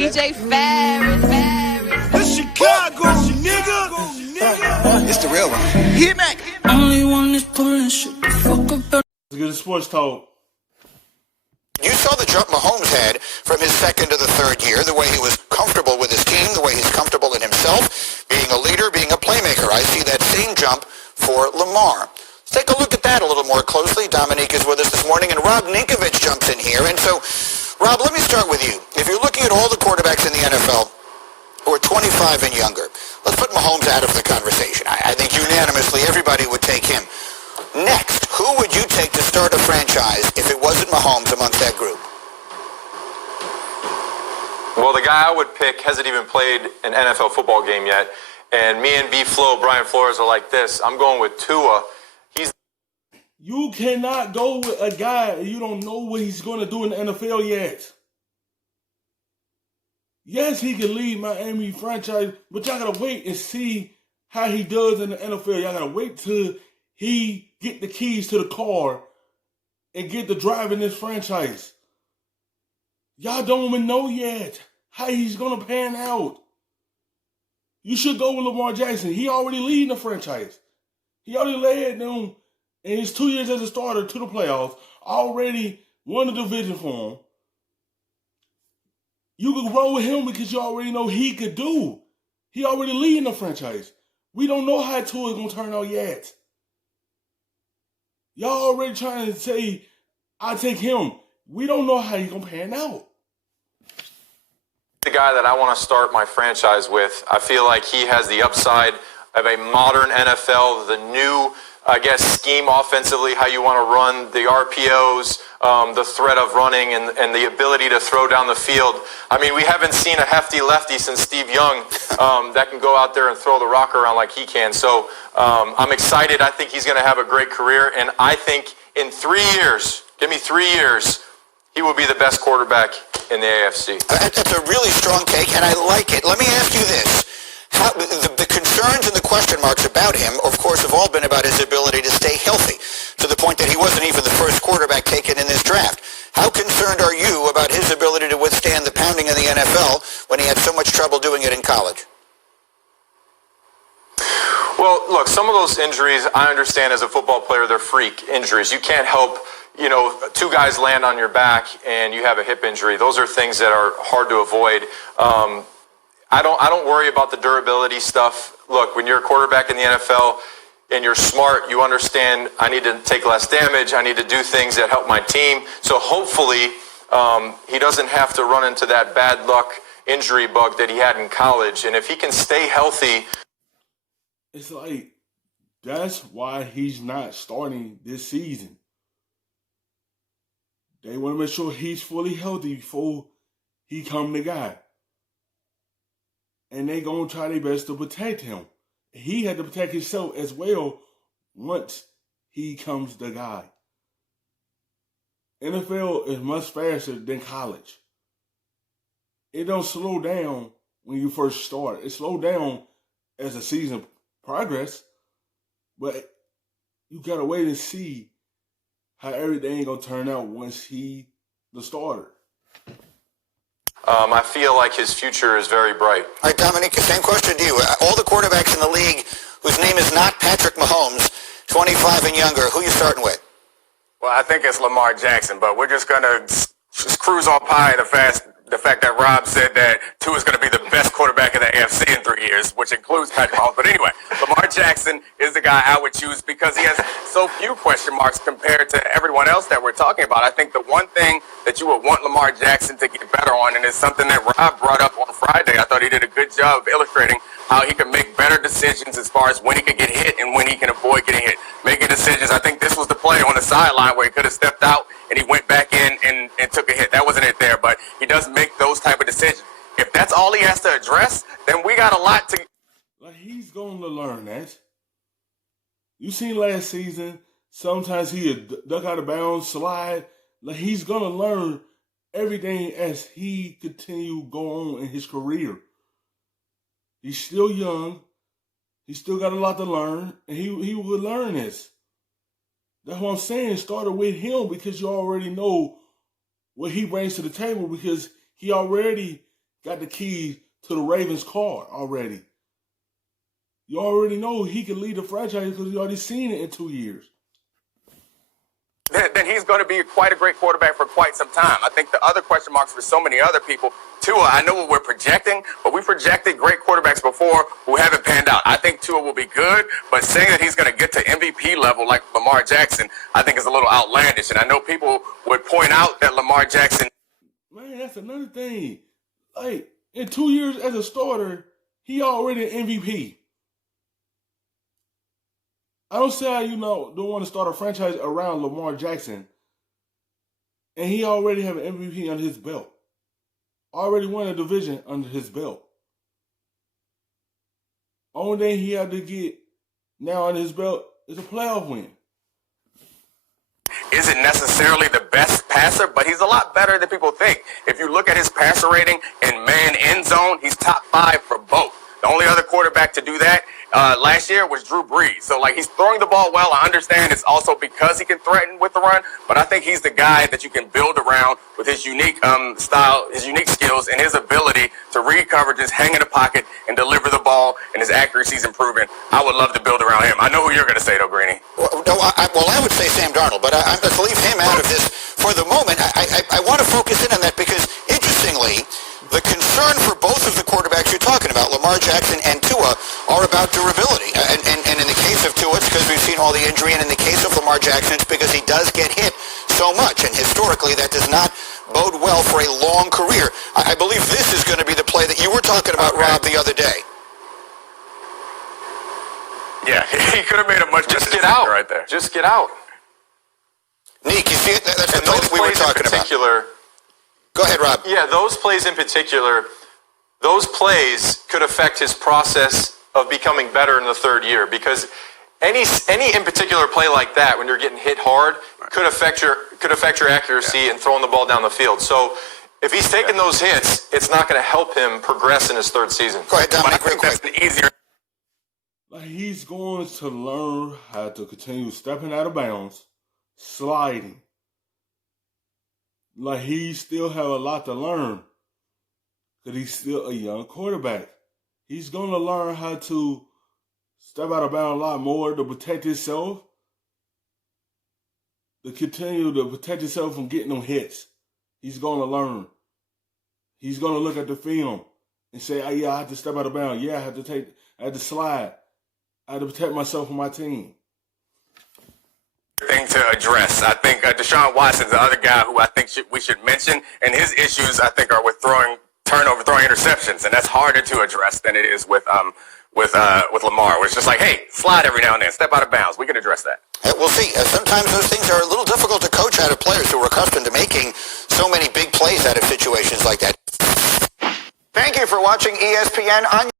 DJ Ferris. It's Chicago, nigga. It's the real one. Hit me. Only one is pulling shit the fuck up. Let's get the sports talk. You saw the jump Mahomes had from his second to the third year, the way he was comfortable with his team, the way he's comfortable in himself, being a leader, being a playmaker. I see that same jump for Lamar. Let's take a look at that a little more closely. Dominique is with us this morning, and Rob Ninkovich jumps in here. And so, Rob, let me start with you. If you're looking at all the quarterbacks in the NFL who are 25 and younger, let's put Mahomes out of the conversation. I think unanimously everybody would take him. Next, who would you take to start a franchise if it wasn't Mahomes amongst that group? Well, the guy I would pick hasn't even played an NFL football game yet. And me and B-Flow, Brian Flores, are like this. I'm going with Tua. You cannot go with a guy you don't know what he's going to do in the NFL yet. Yes, he can lead Miami franchise, but y'all got to wait and see how he does in the NFL. Y'all got to wait till he get the keys to the car and get to driving this franchise. Y'all don't even know yet how he's going to pan out. You should go with Lamar Jackson. He already leading the franchise. He already led them in his 2 years as a starter to the playoffs, already won the division for him. You could roll with him because you already know he could do. He already leading the franchise. We don't know how Tua is going to turn out yet. Y'all already trying to say, I take him. We don't know how he's going to pan out. The guy that I want to start my franchise with, I feel like he has the upside of a modern NFL, the new scheme offensively, how you want to run the RPOs, the threat of running, and the ability to throw down the field. I mean, we haven't seen a hefty lefty since Steve Young that can go out there and throw the rock around like he can. So I'm excited. I think he's going to have a great career, and I think in 3 years, give me 3 years, he will be the best quarterback in the AFC. That's a really strong take, and I like it. Let me ask you this. The concerns and the question marks about him, of course, have all been about his ability to stay healthy, to the point that he wasn't even the first quarterback taken in this draft. How concerned are you about his ability to withstand the pounding in the NFL when he had so much trouble doing it in college? Well, look, some of those injuries, I understand as a football player, they're freak injuries. You can't help, two guys land on your back and you have a hip injury. Those are things that are hard to avoid. I don't worry about the durability stuff. Look, when you're a quarterback in the NFL and you're smart, you understand I need to take less damage. I need to do things that help my team. So hopefully he doesn't have to run into that bad luck injury bug that he had in college. And if he can stay healthy. It's like, that's why he's not starting this season. They want to make sure he's fully healthy before he come the guy. And they going to try their best to protect him. He had to protect himself as well once he comes the guy. NFL is much faster than college. It don't slow down when you first start. It slows down as the season progress. But you got to wait and see how everything going to turn out once he the starter. I feel like his future is very bright. All right, Dominique, same question to you. All the quarterbacks in the league whose name is not Patrick Mahomes, 25 and younger, who you starting with? Well, I think it's Lamar Jackson, but we're just going to just cruise on by the fact that Rob said that Tua is going to be the best quarterback in the AFC in 3 years, which includes Patrick Mahomes. But anyway, Lamar Jackson is the guy I would choose because he has so few question marks compared to everyone else that we're talking about. I think the one thing that you would want Lamar Jackson to get better on, and it's something that Rob brought up on Friday, I thought he did a good job of illustrating how he can make better decisions as far as when he can get hit and when he can avoid getting hit. Making decisions. I think this was the play on the sideline where he could have stepped out and he went back in and took a hit. That wasn't it there, but he does make those type of decisions. If that's all he has to address, then we got a lot to... Like, he's going to learn that. You seen last season, sometimes he'd duck out of bounds, slide. Like, he's going to learn everything as he continue go on in his career. He's still young. He still got a lot to learn, and he will learn this. That's what I'm saying. Started with him because you already know what he brings to the table because he already got the keys to the Ravens' car already. You already know he can lead the franchise because you already seen it in 2 years. Then he's going to be quite a great quarterback for quite some time. I think the other question marks for so many other people, Tua, I know what we're projecting, but we projected great quarterbacks before who haven't panned out. I think Tua will be good, but saying that he's going to get to MVP level like Lamar Jackson, I think is a little outlandish. And I know people would point out that Lamar Jackson... Man, that's another thing. Like, in 2 years as a starter, he already an MVP. I don't see how you don't want to start a franchise around Lamar Jackson, and he already have an MVP under his belt. Already won a division under his belt. Only thing he had to get now under his belt is a playoff win. Isn't necessarily the best passer, but he's a lot better than people think. If you look at his passer rating in man end zone, he's top 5 for both. The only other quarterback to do that last year was Drew Brees. So, he's throwing the ball well. I understand it's also because he can threaten with the run, but I think he's the guy that you can build around with his unique style, his unique skills, and his ability to read coverages, hang in the pocket, and deliver the ball, and his accuracy's improving. I would love to build around him. I know who you're going to say, though, Greeny. I would say Sam Darnold, but I'm going to leave him out of this for the moment. I want to focus in on that because, interestingly, the concern for both of the quarterbacks you're talking about, Lamar Jackson and Tua, are about durability. And in the case of Tua, it's because we've seen all the injury, and in the case of Lamar Jackson, it's because he does get hit so much. And historically, that does not bode well for a long career. I believe this is going to be the play that you were talking about, Rob, the other day. Yeah, he could have made a much better Just get out right there. Just get out. Nick, you see it? That's the And play those that we were plays in talking about. particular, Go ahead, Rob. yeah, those plays in particular, those plays could affect his process of becoming better in the third year, because any in particular play like that, when you're getting hit hard, could affect your accuracy and throwing the ball down the field. So if he's taking those hits, it's not going to help him progress in his third season. Go ahead, But I Dominic, real think that's quick. an easier. He's going to learn how to continue stepping out of bounds, sliding. He still have a lot to learn because he's still a young quarterback. He's going to learn how to step out of bounds a lot more to protect himself, to continue to protect himself from getting them hits. He's going to learn. He's going to look at the film and say, oh, yeah, I have to step out of bounds. Yeah, I have to slide. I have to protect myself and my team. Thing to address. I think Deshaun Watson's the other guy who I think we should mention, and his issues I think are with throwing interceptions, and that's harder to address than it is with Lamar. Where it's just hey, slide every now and then, step out of bounds. We can address that. We'll see. Sometimes those things are a little difficult to coach out of players who are accustomed to making so many big plays out of situations like that. Thank you for watching ESPN on